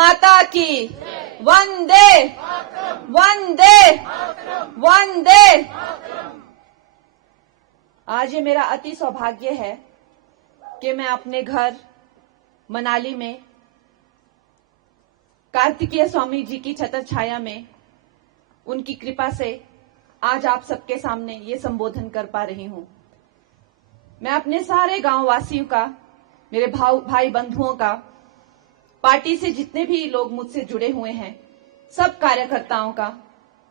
माता की वंदे वंदे वंदे। आज ये मेरा अति सौभाग्य है कि मैं अपने घर मनाली में कार्तिकेय स्वामी जी की छत्र छाया में उनकी कृपा से आज आप सबके सामने ये संबोधन कर पा रही हूं। मैं अपने सारे गांव वासियों का, मेरे भाई बंधुओं का, पार्टी से जितने भी लोग मुझसे जुड़े हुए हैं, सब कार्यकर्ताओं का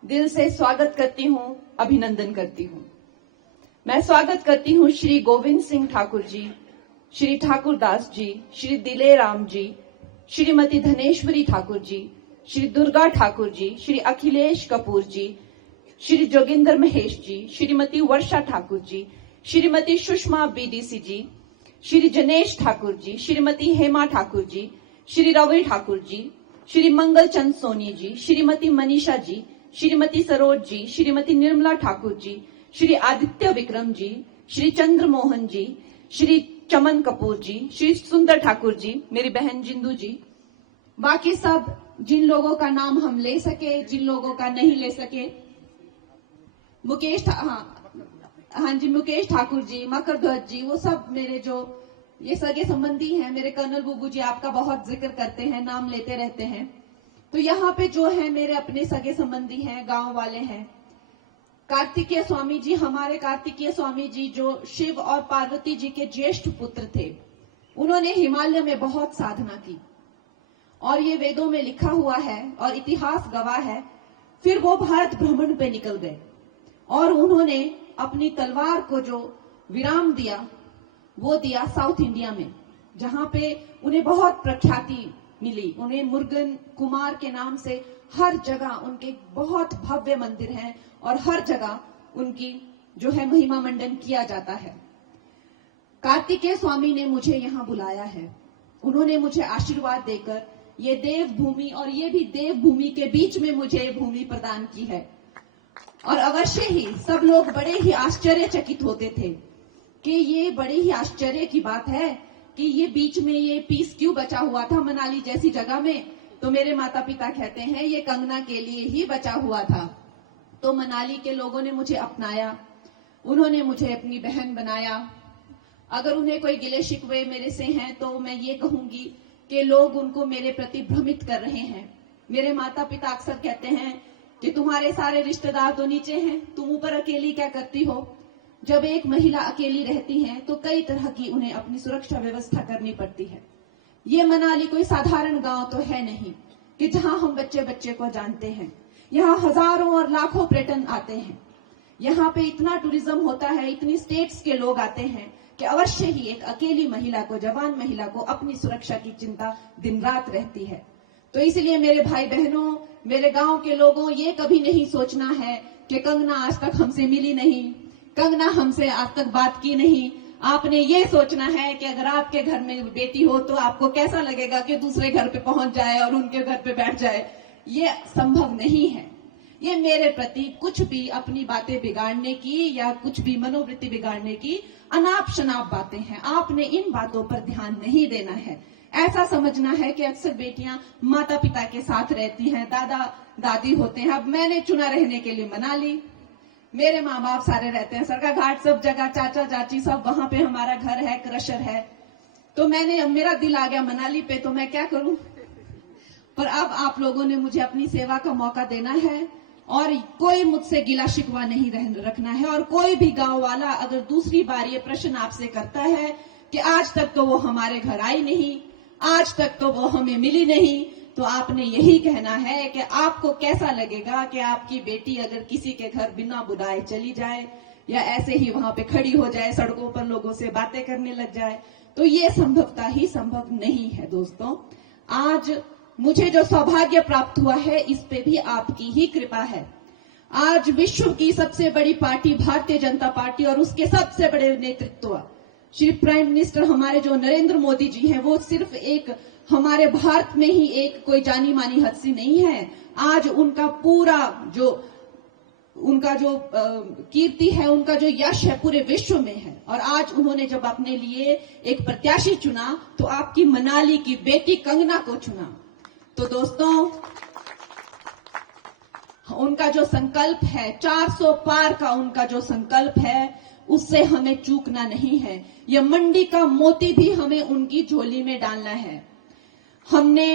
दिल से स्वागत करती हूं, अभिनंदन करती हूं। मैं स्वागत करती हूं श्री गोविंद सिंह ठाकुर जी, श्री ठाकुर दास जी, श्री दिलेराम जी, श्रीमती धनेश्वरी ठाकुर जी, श्री दुर्गा ठाकुर जी, श्री अखिलेश कपूर जी, श्री जोगिंदर महेश जी, श्रीमती वर्षा ठाकुर जी, श्रीमती सुषमा बीडीसी जी, श्री जनेश ठाकुर जी, श्रीमती हेमा ठाकुर जी, श्री रवि ठाकुर जी, श्री मंगल चंद सोनी जी, श्रीमती मनीषा जी, श्रीमती सरोज जी, श्रीमती निर्मला ठाकुर जी, श्री आदित्य विक्रम जी, श्री चंद्र मोहन जी, श्री चमन कपूर जी, श्री सुंदर ठाकुर जी, मेरी बहन जिंदू जी, बाकी सब जिन लोगों का नाम हम ले सके, जिन लोगों का नहीं ले सके, मुकेश ठाकुर जी, मकर ध्वज जी, वो सब मेरे जो ये सगे संबंधी हैं, मेरे कर्नल बुबू जी आपका बहुत जिक्र करते हैं, नाम लेते रहते हैं। तो यहाँ पे जो है मेरे अपने सगे संबंधी हैं, गांव वाले हैं। कार्तिकेय स्वामी जी, हमारे कार्तिकेय स्वामी जी जो शिव और पार्वती जी के ज्येष्ठ पुत्र थे, उन्होंने हिमालय में बहुत साधना की और ये वेदों में लिखा हुआ है और इतिहास गवाह है। फिर वो भारत भ्रमण पे निकल गए और उन्होंने अपनी तलवार को जो विराम दिया वो दिया साउथ इंडिया में, जहां पे उन्हें बहुत प्रख्याति मिली। उन्हें मुर्गन कुमार के नाम से हर जगह उनके बहुत भव्य मंदिर हैं और हर जगह उनकी जो है महिमा मंडन किया जाता है। कार्तिकेय स्वामी ने मुझे यहाँ बुलाया है, उन्होंने मुझे आशीर्वाद देकर ये देवभूमि और ये भी देवभूमि के बीच में मुझे भूमि प्रदान की है। और अवश्य ही सब लोग बड़े ही आश्चर्यचकित होते थे कि ये बड़े ही आश्चर्य की बात है कि ये बीच में ये पीस क्यों बचा हुआ था मनाली जैसी जगह में। तो मेरे माता पिता कहते हैं ये कंगना के लिए ही बचा हुआ था। तो मनाली के लोगों ने मुझे अपनाया, उन्होंने मुझे अपनी बहन बनाया। अगर उन्हें कोई गिले शिकवे मेरे से हैं तो मैं ये कहूंगी कि लोग उनको मेरे प्रति भ्रमित कर रहे हैं। मेरे माता पिता अक्सर कहते हैं कि तुम्हारे सारे रिश्तेदार तो नीचे हैं, तुम ऊपर अकेली क्या करती हो। जब एक महिला अकेली रहती है तो कई तरह की उन्हें अपनी सुरक्षा व्यवस्था करनी पड़ती है। ये मनाली कोई साधारण गांव तो है नहीं कि जहां हम बच्चे बच्चे को जानते हैं। यहाँ हजारों और लाखों पर्यटन आते हैं, यहाँ पे इतना टूरिज्म होता है, इतनी स्टेट्स के लोग आते हैं कि अवश्य ही एक अकेली महिला को, जवान महिला को अपनी सुरक्षा की चिंता दिन रात रहती है। तो इसलिए मेरे भाई बहनों, मेरे गांव के लोगों, ये कभी नहीं सोचना है कि कंगना आज तक हमसे मिली नहीं, कंगना हमसे आज तक बात की नहीं। आपने ये सोचना है कि अगर आपके घर में बेटी हो तो आपको कैसा लगेगा कि दूसरे घर पे पहुंच जाए और उनके घर पे बैठ जाए। ये संभव नहीं है। ये मेरे प्रति कुछ भी अपनी बातें बिगाड़ने की या कुछ भी मनोवृत्ति बिगाड़ने की अनाप शनाप बातें हैं। आपने इन बातों पर ध्यान नहीं देना है। ऐसा समझना है कि अक्सर बेटियां माता पिता के साथ रहती हैं, दादा दादी होते हैं। अब मैंने चुना रहने के लिए मनाली, मेरे माँ बाप सारे रहते हैं सरका घाट, सब जगह चाचा चाची सब, वहां पे हमारा घर है, क्रशर है। तो मेरा दिल आ गया मनाली पे, तो मैं क्या करूं। पर अब आप लोगों ने मुझे अपनी सेवा का मौका देना है और कोई मुझसे गिला शिकवा नहीं रखना है। और कोई भी गांव वाला अगर दूसरी बार ये प्रश्न आपसे करता है कि आज तक तो वो हमारे घर आई नहीं, आज तक तो वो हमें मिली नहीं, तो आपने यही कहना है कि आपको कैसा लगेगा कि आपकी बेटी अगर किसी के घर बिना बुलाए चली जाए या ऐसे ही वहां पे खड़ी हो जाए, सड़कों पर लोगों से बातें करने लग जाए। तो ये संभवतः ही संभव नहीं है। दोस्तों, आज मुझे जो सौभाग्य प्राप्त हुआ है इस पे भी आपकी ही कृपा है। आज विश्व की सबसे बड़ी पार्टी भारतीय जनता पार्टी और उसके सबसे बड़े नेतृत्व श्री प्राइम मिनिस्टर हमारे जो नरेंद्र मोदी जी हैं, वो सिर्फ एक हमारे भारत में ही एक कोई जानी मानी हस्ती नहीं है। आज उनका पूरा उनका जो कीर्ति है, उनका जो यश है पूरे विश्व में है। और आज उन्होंने जब अपने लिए एक प्रत्याशी चुना तो आपकी मनाली की बेटी कंगना को चुना। तो दोस्तों, उनका जो संकल्प है 400 पार का, उनका जो संकल्प है उससे हमें चूकना नहीं है। यह मंडी का मोती भी हमें उनकी झोली में डालना है। हमने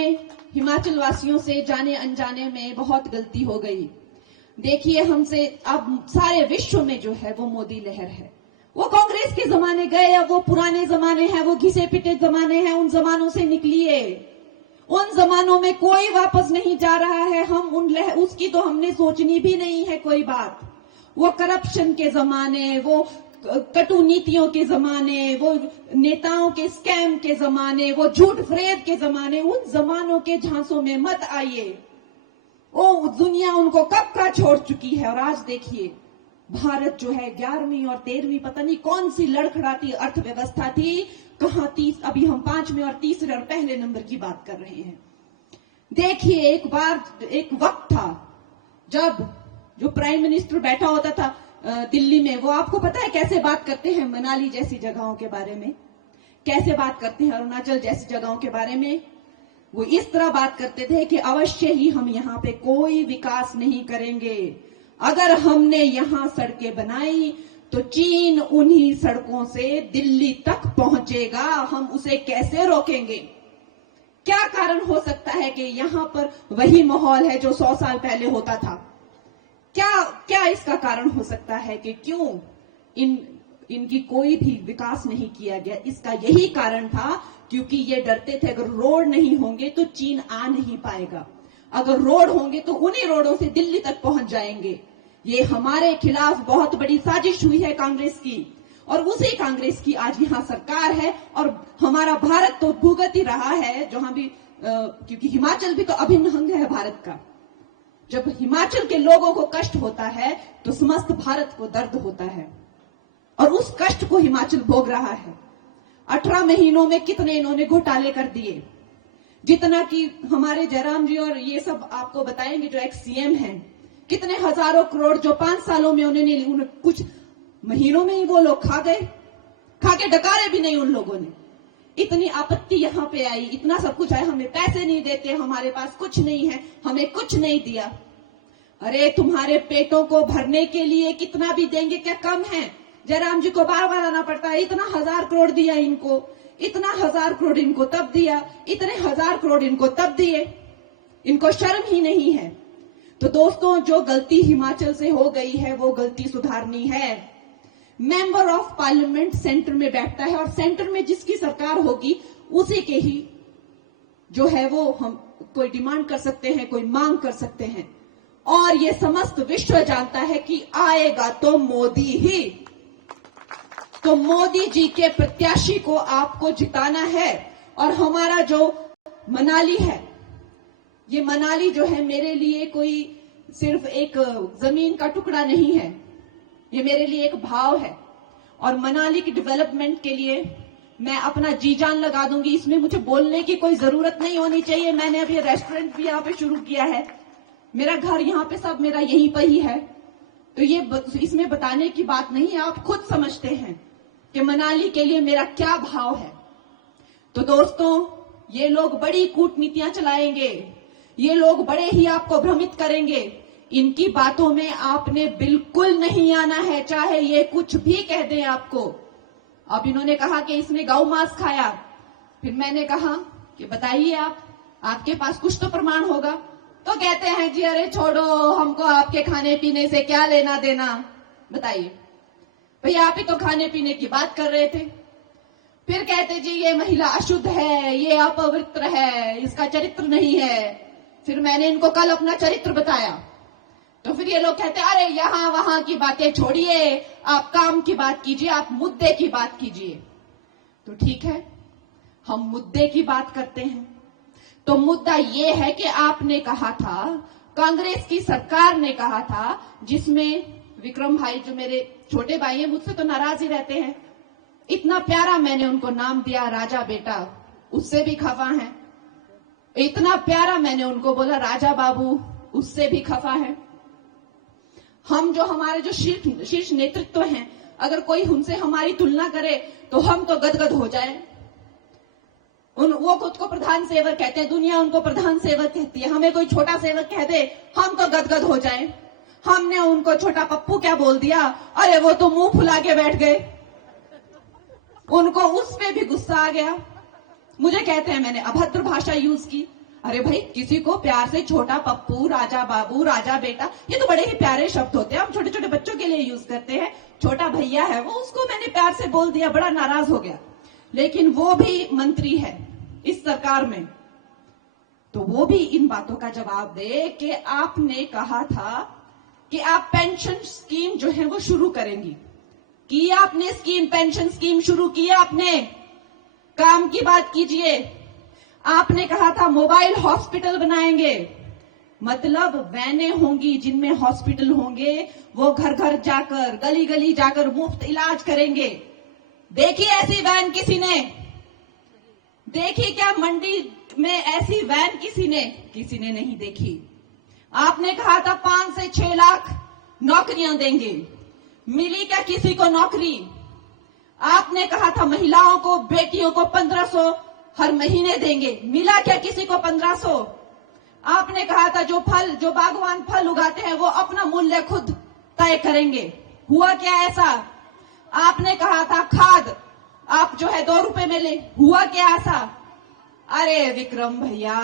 हिमाचल वासियों से जाने अनजाने में बहुत गलती हो गई। देखिए, हमसे अब सारे विश्व में जो है वो मोदी लहर है। वो कांग्रेस के जमाने गए, अब वो पुराने जमाने हैं, वो घिसे पिटे जमाने हैं। उन जमानों से निकलिए। उन जमानों में कोई वापस नहीं जा रहा है। हम उसकी तो हमने सोचनी भी नहीं है कोई बात। वो करप्शन के जमाने, वो कटु नीतियों के जमाने, वो नेताओं के स्कैम के जमाने, वो झूठ फरेब के जमाने, उन जमानों के झांसों में मत आइए। वो दुनिया उनको कब का छोड़ चुकी है। और आज देखिए, भारत जो है 11वीं और 13वीं पता नहीं कौन सी लड़खड़ाती अर्थव्यवस्था थी, कहां 30, अभी हम 5वें और तीसरे और पहले नंबर की बात कर रहे हैं। देखिए, एक वक्त था जब जो प्राइम मिनिस्टर बैठा होता था दिल्ली में, वो आपको पता है कैसे बात करते हैं मनाली जैसी जगहों के बारे में, कैसे बात करते हैं अरुणाचल जैसी जगहों के बारे में। वो इस तरह बात करते थे कि अवश्य ही हम यहाँ पे कोई विकास नहीं करेंगे। अगर हमने यहाँ सड़कें बनाई तो चीन उन्हीं सड़कों से दिल्ली तक पहुंचेगा, हम उसे कैसे रोकेंगे। क्या कारण हो सकता है कि यहाँ पर वही माहौल है जो 100 साल पहले होता था। क्या इसका कारण हो सकता है कि क्यों इनकी कोई भी विकास नहीं किया गया। इसका यही कारण था क्योंकि ये डरते थे अगर रोड नहीं होंगे तो चीन आ नहीं पाएगा, अगर रोड होंगे तो उन्हीं रोडों से दिल्ली तक पहुंच जाएंगे। ये हमारे खिलाफ बहुत बड़ी साजिश हुई है कांग्रेस की, और उसी कांग्रेस की आज यहां सरकार है। और हमारा भारत तो भुगत ही रहा है जहां भी, क्योंकि हिमाचल भी तो अभिन्न अंग है भारत का। जब हिमाचल के लोगों को कष्ट होता है तो समस्त भारत को दर्द होता है, और उस कष्ट को हिमाचल भोग रहा है। 18 महीनों में कितने इन्होंने घोटाले कर दिए, जितना कि हमारे जयराम जी और ये सब आपको बताएंगे जो एक्स सीएम हैं, कितने हजारों करोड़ जो 5 सालों में उन्होंने कुछ महीनों में ही वो लोग खा गए, खा के डकारे भी नहीं उन लोगों ने। इतनी आपत्ति यहाँ पे आई, इतना सब कुछ आया, हमें पैसे नहीं देते, हमारे पास कुछ नहीं है, हमें कुछ नहीं दिया। अरे तुम्हारे पेटों को भरने के लिए कितना भी देंगे क्या कम है। जयराम जी को बार बार आना पड़ता है, इतना 1000 करोड़ दिया इनको, इतना 1000 करोड़ इनको तब दिया, इतने 1000 करोड़ इनको तब दिए, इनको शर्म ही नहीं है। तो दोस्तों, जो गलती हिमाचल से हो गई है वो गलती सुधारनी है। मेंबर ऑफ पार्लियामेंट सेंटर में बैठता है, और सेंटर में जिसकी सरकार होगी उसी के ही जो है वो हम कोई डिमांड कर सकते हैं, कोई मांग कर सकते हैं। और ये समस्त विश्व जानता है कि आएगा तो मोदी ही। तो मोदी जी के प्रत्याशी को आपको जिताना है। और हमारा जो मनाली है, ये मनाली जो है मेरे लिए कोई सिर्फ एक जमीन का टुकड़ा नहीं है, ये मेरे लिए एक भाव है। और मनाली की डेवलपमेंट के लिए मैं अपना जी जान लगा दूंगी। इसमें मुझे बोलने की कोई जरूरत नहीं होनी चाहिए। मैंने अभी रेस्टोरेंट भी यहाँ पे शुरू किया है, मेरा घर यहाँ पे सब मेरा यहीं पर ही है। तो ये इसमें बताने की बात नहीं है, आप खुद समझते हैं कि मनाली के लिए मेरा क्या भाव है। तो दोस्तों, ये लोग बड़ी कूटनीतियां चलाएंगे, ये लोग बड़े ही आपको भ्रमित करेंगे। इनकी बातों में आपने बिल्कुल नहीं आना है, चाहे ये कुछ भी कह दें आपको। अब इन्होंने कहा कि इसने गौ मांस खाया, फिर मैंने कहा कि बताइए आपके पास कुछ तो प्रमाण होगा। तो कहते हैं जी अरे छोड़ो, हमको आपके खाने पीने से क्या लेना देना। बताइए भैया, आप ही तो खाने पीने की बात कर रहे थे। फिर कहते जी ये महिला अशुद्ध है, ये अपवित्र है, इसका चरित्र नहीं है। फिर मैंने इनको कल अपना चरित्र बताया, तो फिर ये लोग कहते अरे यहां वहां की बातें छोड़िए, आप काम की बात कीजिए, आप मुद्दे की बात कीजिए। तो ठीक है, हम मुद्दे की बात करते हैं। तो मुद्दा ये है कि आपने कहा था, कांग्रेस की सरकार ने कहा था, जिसमें विक्रम भाई जो मेरे छोटे भाई हैं, मुझसे तो नाराज ही रहते हैं, इतना प्यारा मैंने उनको नाम दिया राजा बेटा, उससे भी खफा है। इतना प्यारा मैंने उनको बोला राजा बाबू, उससे भी खफा है। हम जो हमारे जो शीर्ष नेतृत्व हैं, अगर कोई हमसे हमारी तुलना करे तो हम तो गदगद हो जाए। वो खुद को प्रधान सेवक कहते हैं, दुनिया उनको प्रधान सेवक कहती है। हमें कोई छोटा सेवक कह दे हम तो गदगद हो जाए। हमने उनको छोटा पप्पू क्या बोल दिया, अरे वो तो मुंह फुला के बैठ गए। उनको उस पे भी गुस्सा आ गया। मुझे कहते हैं मैंने अभद्र भाषा यूज की। अरे भाई, किसी को प्यार से छोटा पप्पू, राजा बाबू, राजा बेटा, ये तो बड़े ही प्यारे शब्द होते हैं, हम छोटे छोटे बच्चों के लिए यूज करते हैं। छोटा भैया है वो, उसको मैंने प्यार से बोल दिया, बड़ा नाराज हो गया। लेकिन वो भी मंत्री है इस सरकार में, तो वो भी इन बातों का जवाब दे कि आपने कहा था कि आप पेंशन स्कीम जो है वो शुरू करेंगी। की आपने स्कीम, पेंशन स्कीम शुरू की आपने? काम की बात कीजिए। आपने कहा था मोबाइल हॉस्पिटल बनाएंगे, मतलब वैनें होंगी जिनमें हॉस्पिटल होंगे, वो घर घर जाकर, गली गली जाकर मुफ्त इलाज करेंगे। देखी ऐसी वैन किसी ने? देखी क्या मंडी में ऐसी वैन किसी ने नहीं देखी। आपने कहा था 5 से 6 लाख नौकरियां देंगे, मिली क्या किसी को नौकरी? आपने कहा था महिलाओं को, बेटियों को 1500 हर महीने देंगे, मिला क्या किसी को 1500? आपने कहा था जो बागवान फल उगाते हैं वो अपना मूल्य खुद तय करेंगे, हुआ क्या ऐसा? आपने कहा था खाद आप जो है 2 रुपए में ले, हुआ क्या ऐसा? अरे विक्रम भैया,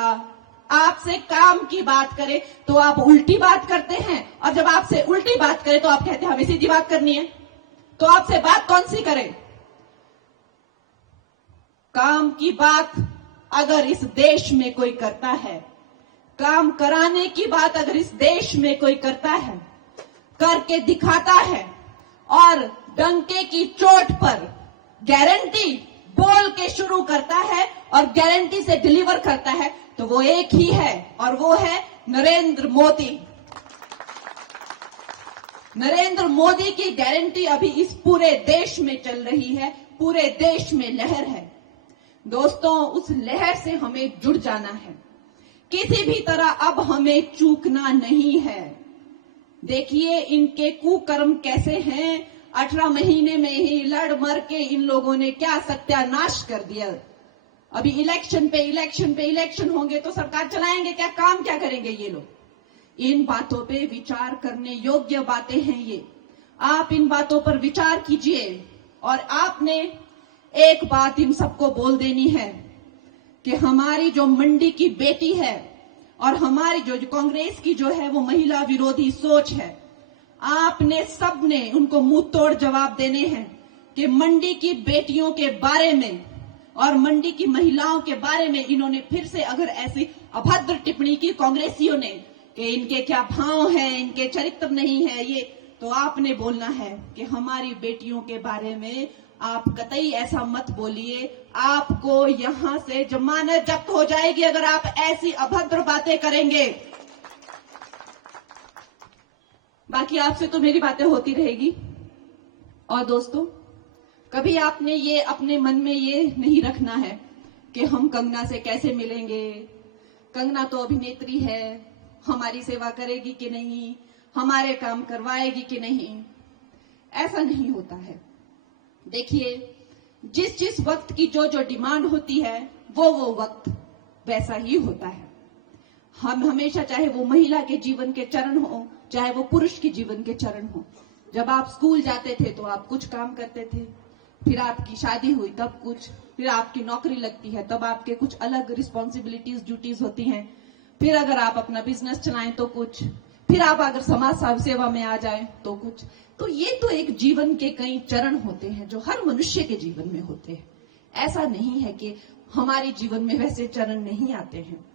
आपसे काम की बात करें तो आप उल्टी बात करते हैं, और जब आपसे उल्टी बात करें तो आप कहते हैं हमें सीधी बात करनी है। तो आपसे बात कौन सी करे? काम की बात अगर इस देश में कोई करता है, काम कराने की बात अगर इस देश में कोई करता है, करके दिखाता है और डंके की चोट पर गारंटी बोल के शुरू करता है और गारंटी से डिलीवर करता है, तो वो एक ही है और वो है नरेंद्र मोदी। नरेंद्र मोदी की गारंटी अभी इस पूरे देश में चल रही है, पूरे देश में लहर है। दोस्तों, उस लहर से हमें जुड़ जाना है, किसी भी तरह अब हमें चूकना नहीं है। देखिए इनके कुकर्म कैसे हैं, 18 महीने में ही लड़ मर के इन लोगों ने क्या सत्यानाश कर दिया। अभी इलेक्शन पे इलेक्शन होंगे तो सरकार चलाएंगे क्या? काम क्या करेंगे ये लोग? इन बातों पे विचार करने योग्य बातें हैं ये। आप इन बातों पर विचार कीजिए और आपने एक बात इन सबको बोल देनी है कि हमारी जो मंडी की बेटी है और हमारी जो कांग्रेस की जो है वो महिला विरोधी सोच है, आपने सबने उनको मुंह तोड़ जवाब देने हैं कि मंडी की बेटियों के बारे में और मंडी की महिलाओं के बारे में इन्होंने फिर से अगर ऐसी अभद्र टिप्पणी की कांग्रेसियों ने कि इनके क्या भाव हैं, इनके चरित्र नहीं है ये, तो आपने बोलना है कि हमारी बेटियों के बारे में आप कतई ऐसा मत बोलिए, आपको यहां से जमानत जब्त हो जाएगी अगर आप ऐसी अभद्र बातें करेंगे। बाकी आपसे तो मेरी बातें होती रहेगी। और दोस्तों, कभी आपने ये अपने मन में ये नहीं रखना है कि हम कंगना से कैसे मिलेंगे, कंगना तो अभिनेत्री है, हमारी सेवा करेगी कि नहीं, हमारे काम करवाएगी कि नहीं। ऐसा नहीं होता है। देखिए, जिस वक्त की जो डिमांड होती है वो वक्त वैसा ही होता है। हम हमेशा, चाहे वो महिला के जीवन के चरण हो, चाहे वो पुरुष के जीवन के चरण हो, जब आप स्कूल जाते थे तो आप कुछ काम करते थे, फिर आपकी शादी हुई तब कुछ, फिर आपकी नौकरी लगती है तब आपके कुछ अलग रिस्पॉन्सिबिलिटीज, ड्यूटीज होती हैं, फिर अगर आप अपना बिजनेस चलाएं तो कुछ, फिर आप अगर समाज सेवा में आ जाएं तो कुछ। तो ये तो एक जीवन के कई चरण होते हैं जो हर मनुष्य के जीवन में होते हैं। ऐसा नहीं है कि हमारे जीवन में वैसे चरण नहीं आते हैं।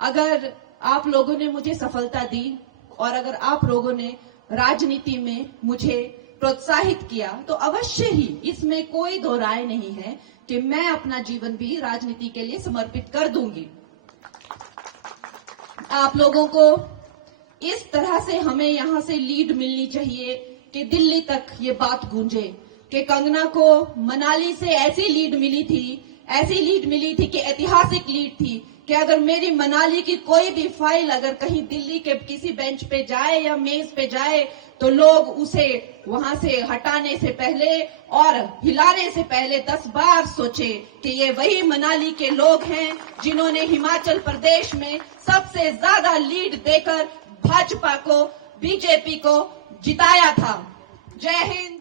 अगर आप लोगों ने मुझे सफलता दी और अगर आप लोगों ने राजनीति में मुझे प्रोत्साहित किया तो अवश्य ही, इसमें कोई दो राय नहीं है कि मैं अपना जीवन भी राजनीति के लिए समर्पित कर दूंगी। आप लोगों को इस तरह से हमें यहां से लीड मिलनी चाहिए कि दिल्ली तक ये बात गूंजे कि कंगना को मनाली से ऐसी लीड मिली थी कि ऐतिहासिक लीड थी कि अगर मेरी मनाली की कोई भी फाइल अगर कहीं दिल्ली के किसी बेंच पे जाए या मेज पे जाए तो लोग उसे वहां से हटाने से पहले और हिलाने से पहले 10 बार सोचे कि ये वही मनाली के लोग हैं जिन्होंने हिमाचल प्रदेश में सबसे ज्यादा लीड देकर भाजपा को, बीजेपी को जिताया था। जय हिंद।